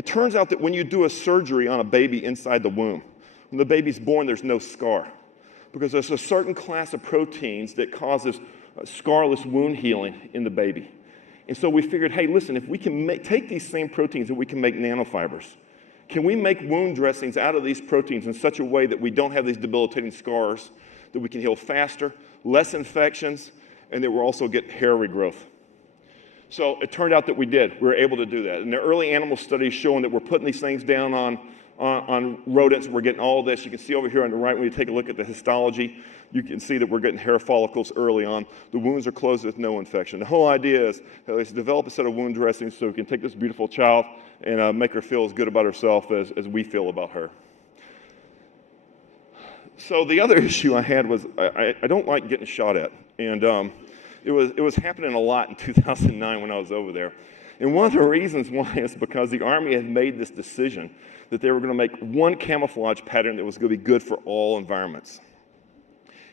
It turns out that when you do a surgery on a baby inside the womb, when the baby's born, there's no scar, because there's a certain class of proteins that causes scarless wound healing in the baby. And so we figured, hey, listen, if we can take these same proteins and we can make nanofibers, can we make wound dressings out of these proteins in such a way that we don't have these debilitating scars, that we can heal faster, less infections, and that we'll also get hair regrowth? So it turned out that we did. We were able to do that. And the early animal studies showing that we're putting these things down on rodents, we're getting all this. You can see over here on the right, when you take a look at the histology, you can see that we're getting hair follicles early on. The wounds are closed with no infection. The whole idea is that let's develop a set of wound dressings so we can take this beautiful child and make her feel as good about herself as we feel about her. So the other issue I had was I don't like getting shot at. And it was happening a lot in 2009 when I was over there. And one of the reasons why is because the Army had made this decision that they were going to make one camouflage pattern that was going to be good for all environments.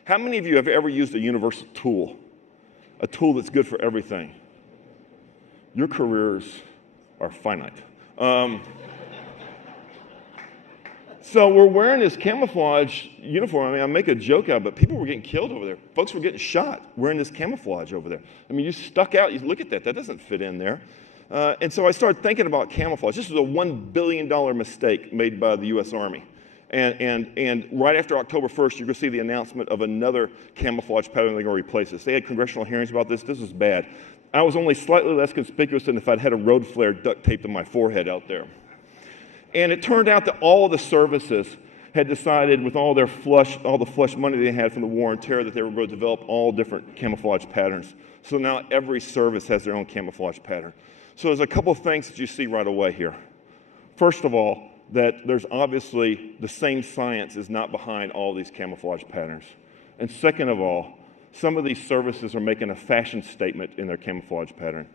How many of you have ever used a universal tool? A tool that's good for everything? Your careers are finite. So we're wearing this camouflage uniform. I mean, I make a joke out of it, but people were getting killed over there. Folks were getting shot wearing this camouflage over there. I mean, you stuck out. You look at that. That doesn't fit in there. And so I started thinking about camouflage. This was a $1 billion mistake made by the U.S. Army. And right after October 1st, you're going to see the announcement of another camouflage pattern they're going to replace this. They had congressional hearings about this. This was bad. I was only slightly less conspicuous than if I'd had a road flare duct taped to my forehead out there. And it turned out that all of the services had decided, with all the flush money they had from the war on terror, that they were going to develop all different camouflage patterns. So now every service has their own camouflage pattern. So there's a couple of things that you see right away here. First of all, that there's obviously the same science is not behind all these camouflage patterns. And second of all, some of these services are making a fashion statement in their camouflage pattern.